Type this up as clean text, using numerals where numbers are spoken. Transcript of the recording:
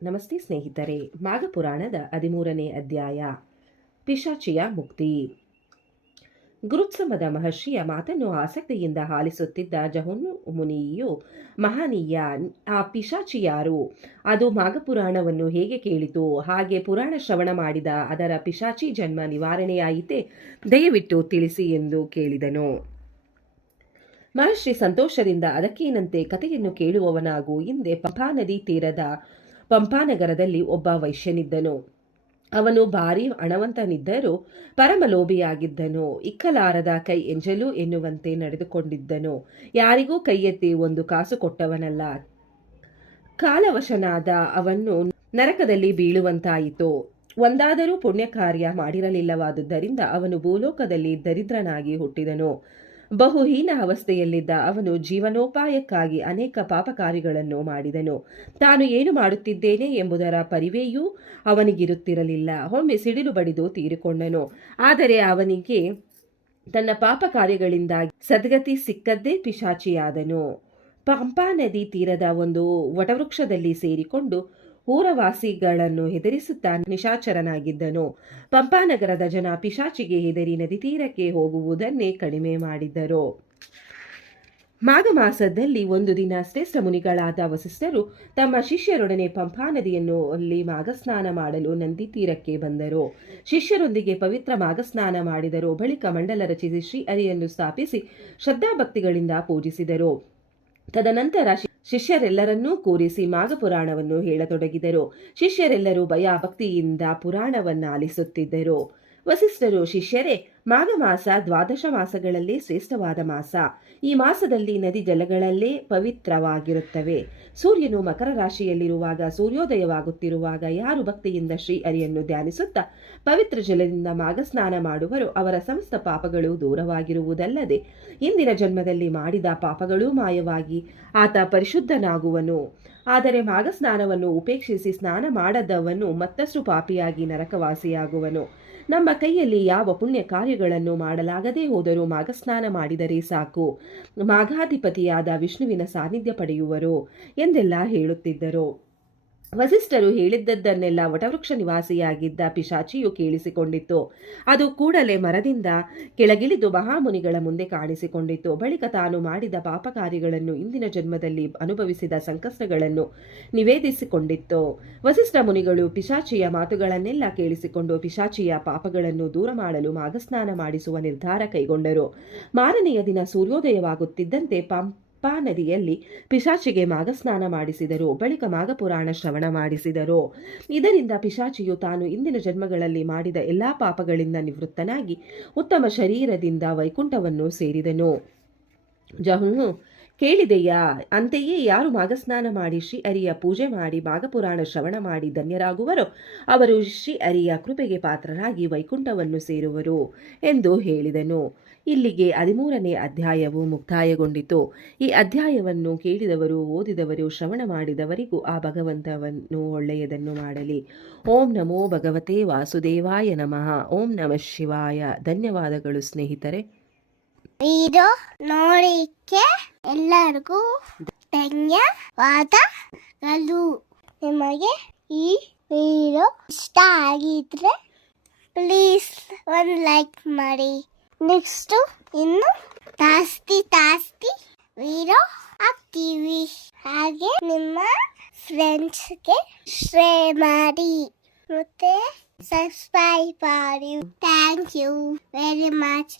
ನಮಸ್ತೆ ಸ್ನೇಹಿತರೆ. ಮಾಘ ಪುರಾಣದ 13ನೇ ಅಧ್ಯಾಯ ಪಿಶಾಚಿಯ ಮುಕ್ತಿ. ಗುರುತ್ಸಮದ ಮಹರ್ಷಿಯ ಮಾತನ್ನು ಆಸಕ್ತಿಯಿಂದ ಆಲಿಸುತ್ತಿದ್ದ ಜಹುನು ಮುನಿಯು, ಮಹನೀಯ, ಆ ಪಿಶಾಚಿ ಯಾರು? ಅದು ಮಾಘಪುರಾಣವನ್ನು ಹೇಗೆ ಕೇಳಿತು? ಹಾಗೆ ಪುರಾಣ ಶ್ರವಣ ಮಾಡಿದ ಅದರ ಪಿಶಾಚಿ ಜನ್ಮ ನಿವಾರಣೆಯಾಯಿತೆ? ದಯವಿಟ್ಟು ತಿಳಿಸಿ ಎಂದು ಕೇಳಿದನು. ಮಹರ್ಷಿ ಸಂತೋಷದಿಂದ ಅದಕ್ಕೇನಂತೆ, ಕಥೆಯನ್ನು ಕೇಳುವವನಾಗು. ಹಿಂದೆ ಪಂಪಾ ನದಿ ತೀರದ ಪಂಪಾನಗರದಲ್ಲಿ ಒಬ್ಬ ವೈಶ್ಯನಿದ್ದನು. ಅವನು ಭಾರಿ ಹಣವಂತನಿದ್ದರೂ ಪರಮಲೋಭಿಯಾಗಿದ್ದನು. ಇಕ್ಕಲಾರದ ಕೈ ಎಂಜಲು ಎನ್ನುವಂತೆ ನಡೆದುಕೊಂಡಿದ್ದನು. ಯಾರಿಗೂ ಕೈಯೆತ್ತಿ ಒಂದು ಕಾಸು ಕೊಟ್ಟವನಲ್ಲ. ಕಾಲವಶನಾದ ಅವನು ನರಕದಲ್ಲಿ ಬೀಳುವಂತಾಯಿತು. ಒಂದಾದರೂ ಪುಣ್ಯ ಕಾರ್ಯ ಮಾಡಿರಲಿಲ್ಲವಾದುದರಿಂದ ಅವನು ಭೂಲೋಕದಲ್ಲಿ ದರಿದ್ರನಾಗಿ ಹುಟ್ಟಿದನು. ಬಹುಹೀನ ಅವಸ್ಥೆಯಲ್ಲಿದ್ದ ಅವನು ಜೀವನೋಪಾಯಕ್ಕಾಗಿ ಅನೇಕ ಪಾಪ ಕಾರ್ಯಗಳನ್ನು ಮಾಡಿದನು. ತಾನು ಏನು ಮಾಡುತ್ತಿದ್ದೇನೆ ಎಂಬುದರ ಪರಿವೆಯೂ ಅವನಿಗಿರುತ್ತಿರಲಿಲ್ಲ. ಒಮ್ಮೆ ಸಿಡಿಲು ಬಡಿದು ತೀರಿಕೊಂಡನು. ಆದರೆ ಅವನಿಗೆ ತನ್ನ ಪಾಪ ಕಾರ್ಯಗಳಿಂದಾಗಿ ಸದ್ಗತಿ ಸಿಕ್ಕದ್ದೇ ಪಿಶಾಚಿಯಾದನು. ಪಂಪಾ ನದಿ ತೀರದ ಒಂದು ವಟವೃಕ್ಷದಲ್ಲಿ ಸೇರಿಕೊಂಡು ಊರವಾಸಿಗಳನ್ನು ಹೆದರಿಸುತ್ತಾ ನಿಶಾಚರನಾಗಿದ್ದನು. ಪಂಪಾನಗರದ ಜನ ಪಿಶಾಚಿಗೆ ಹೆದರಿ ನದಿ ತೀರಕ್ಕೆ ಹೋಗುವುದನ್ನೇ ಕಡಿಮೆ ಮಾಡಿದ್ದರು. ಮಾಘ ಮಾಸದಲ್ಲಿ ಒಂದು ದಿನ ಶ್ರೇಷ್ಠ ಮುನಿಗಳಾದ ವಸಿಷ್ಠರು ತಮ್ಮ ಶಿಷ್ಯರೊಡನೆ ಪಂಪಾ ನದಿಯನ್ನು ಅಲ್ಲಿ ಮಾಘಸ್ನಾನ ಮಾಡಲು ನಂದಿ ತೀರಕ್ಕೆ ಬಂದರು. ಶಿಷ್ಯರೊಂದಿಗೆ ಪವಿತ್ರ ಮಾಘಸ್ನಾನ ಮಾಡಿದರು. ಬಳಿಕ ಮಂಡಲ ರಚಿಸಿ ಶ್ರೀ ಹರಿಯನ್ನು ಸ್ಥಾಪಿಸಿ ಶ್ರದ್ಧಾಭಕ್ತಿಗಳಿಂದ ಪೂಜಿಸಿದರು. ತದನಂತರ ಶಿಷ್ಯರೆಲ್ಲರನ್ನೂ ಕೂರಿಸಿ ಮಾಘ ಪುರಾಣವನ್ನು ಹೇಳತೊಡಗಿದರು. ಶಿಷ್ಯರೆಲ್ಲರೂ ಭಯಭಕ್ತಿಯಿಂದ ಪುರಾಣವನ್ನಾಲಿಸುತ್ತಿದ್ದರು. ವಸಿಷ್ಠರು, ಶಿಷ್ಯರೇ, ಮಾಘ ಮಾಸ 12 ಮಾಸಗಳಲ್ಲೇ ಶ್ರೇಷ್ಠವಾದ ಮಾಸ. ಈ ಮಾಸದಲ್ಲಿ ನದಿ ಜಲಗಳಲ್ಲೇ ಪವಿತ್ರವಾಗಿರುತ್ತವೆ. ಸೂರ್ಯನು ಮಕರ ರಾಶಿಯಲ್ಲಿರುವಾಗ, ಸೂರ್ಯೋದಯವಾಗುತ್ತಿರುವಾಗ ಯಾರು ಭಕ್ತಿಯಿಂದ ಶ್ರೀ ಹರಿಯನ್ನು ಧ್ಯಾನಿಸುತ್ತಾ ಪವಿತ್ರ ಜಲದಿಂದ ಮಾಘ ಸ್ನಾನ ಮಾಡುವರೋ ಅವರ ಸಮಸ್ತ ಪಾಪಗಳು ದೂರವಾಗಿರುವುದಲ್ಲದೆ ಇಂದಿನ ಜನ್ಮದಲ್ಲಿ ಮಾಡಿದ ಪಾಪಗಳೂ ಮಾಯವಾಗಿ ಆತ ಪರಿಶುದ್ಧನಾಗುವನು. ಆದರೆ ಮಾಘ ಸ್ನಾನವನ್ನು ಉಪೇಕ್ಷಿಸಿ ಸ್ನಾನ ಮಾಡದವನು ಮತ್ತಷ್ಟು ಪಾಪಿಯಾಗಿ ನರಕವಾಸಿಯಾಗುವನು. ನಮ್ಮ ಕೈಯಲ್ಲಿ ಯಾವ ಪುಣ್ಯ ಕಾರ್ಯಗಳನ್ನು ಮಾಡಲಾಗದೇ ಹೋದರೂ ಮಾಘಸ್ನಾನ ಮಾಡಿದರೆ ಸಾಕು, ಮಾಘಾಧಿಪತಿಯಾದ ವಿಷ್ಣುವಿನ ಸಾನ್ನಿಧ್ಯ ಪಡೆಯುವರು ಎಂದೆಲ್ಲ ಹೇಳುತ್ತಿದ್ದರು. ವಸಿಷ್ಠರು ಹೇಳಿದ್ದನ್ನೆಲ್ಲ ವಟವೃಕ್ಷ ನಿವಾಸಿಯಾಗಿದ್ದ ಪಿಶಾಚಿಯು ಕೇಳಿಸಿಕೊಂಡಿತ್ತು. ಅದು ಕೂಡಲೇ ಮರದಿಂದ ಕೆಳಗಿಳಿದು ಮಹಾಮುನಿಗಳ ಮುಂದೆ ಕಾಣಿಸಿಕೊಂಡಿತ್ತು. ಬಳಿಕ ತಾನು ಮಾಡಿದ ಪಾಪ ಕಾರ್ಯಗಳನ್ನು, ಇಂದಿನ ಜನ್ಮದಲ್ಲಿ ಅನುಭವಿಸಿದ ಸಂಕಷ್ಟಗಳನ್ನು ನಿವೇದಿಸಿಕೊಂಡಿತ್ತು. ವಸಿಷ್ಠ ಮುನಿಗಳು ಪಿಶಾಚಿಯ ಮಾತುಗಳನ್ನೆಲ್ಲ ಕೇಳಿಸಿಕೊಂಡು ಪಿಶಾಚಿಯ ಪಾಪಗಳನ್ನು ದೂರ ಮಾಡಲು ಮಾಘಸ್ನಾನ ಮಾಡಿಸುವ ನಿರ್ಧಾರ ಕೈಗೊಂಡರು. ಮಾರನೆಯ ದಿನ ಸೂರ್ಯೋದಯವಾಗುತ್ತಿದ್ದಂತೆ ಪಂಪಾ ನದಿಯಲ್ಲಿ ಪಿಶಾಚಿಗೆ ಮಾಘಸ್ನಾನ ಮಾಡಿಸಿದರು. ಬಳಿಕ ಮಾಘಪುರಾಣ ಶ್ರವಣ ಮಾಡಿಸಿದರು. ಇದರಿಂದ ಪಿಶಾಚಿಯು ತಾನು ಇಂದಿನ ಜನ್ಮಗಳಲ್ಲಿ ಮಾಡಿದ ಎಲ್ಲಾ ಪಾಪಗಳಿಂದ ನಿವೃತ್ತನಾಗಿ ಉತ್ತಮ ಶರೀರದಿಂದ ವೈಕುಂಠವನ್ನು ಸೇರಿದನು. ಜಹುನು, ಕೇಳಿದೆಯಾ? ಅಂತೆಯೇ ಯಾರು ಮಾಘಸ್ನಾನ ಮಾಡಿ ಶ್ರೀ ಹರಿಯ ಪೂಜೆ ಮಾಡಿ ಮಾಘಪುರಾಣ ಶ್ರವಣ ಮಾಡಿ ಧನ್ಯರಾಗುವರೋ ಅವರು ಶ್ರೀ ಹರಿಯ ಕೃಪೆಗೆ ಪಾತ್ರರಾಗಿ ವೈಕುಂಠವನ್ನು ಸೇರುವರು ಎಂದು ಹೇಳಿದನು. ಇಲ್ಲಿಗೆ 13ನೇ ಅಧ್ಯಾಯವು ಮುಕ್ತಾಯಗೊಂಡಿತು. ಈ ಅಧ್ಯಾಯವನ್ನು ಕೇಳಿದವರು, ಓದಿದವರು, ಶ್ರವಣ ಮಾಡಿದವರಿಗೂ ಆ ಭಗವಂತವನ್ನು ಒಳ್ಳೆಯದನ್ನು ಮಾಡಲಿ. ಓಂ ನಮೋ ಭಗವತೆ ವಾಸುದೇವಾಯ ನಮಃ. ಓಂ ನಮಃ ಶಿವಾಯ. ಧನ್ಯವಾದಗಳು ಸ್ನೇಹಿತರೆ. ವಿಡಿಯೋ ನೋಡಿಕ್ಕೆ ಎಲ್ಲರಿಗೂ ಧನ್ಯವಾದಗಳು. ನಿಮಗೆ ಈ ವಿಡಿಯೋ ಇಷ್ಟ ಆಗಿದ್ರೆ ಪ್ಲೀಸ್ ಒಂದು ಲೈಕ್ ಮಾಡಿ. ನೆಕ್ಸ್ಟ್ ಇನ್ನು ಜಾಸ್ತಿ ವಿಡಿಯೋ ಹಾಕ್ತೀವಿ. ಹಾಗೆ ನಿಮ್ಮ ಫ್ರೆಂಡ್ಸ್ಗೆ ಶೇರ್ ಮಾಡಿ ಮತ್ತೆ ಸಬ್ಸ್ಕ್ರೈಬ್ ಮಾಡಿ. Thank you very much.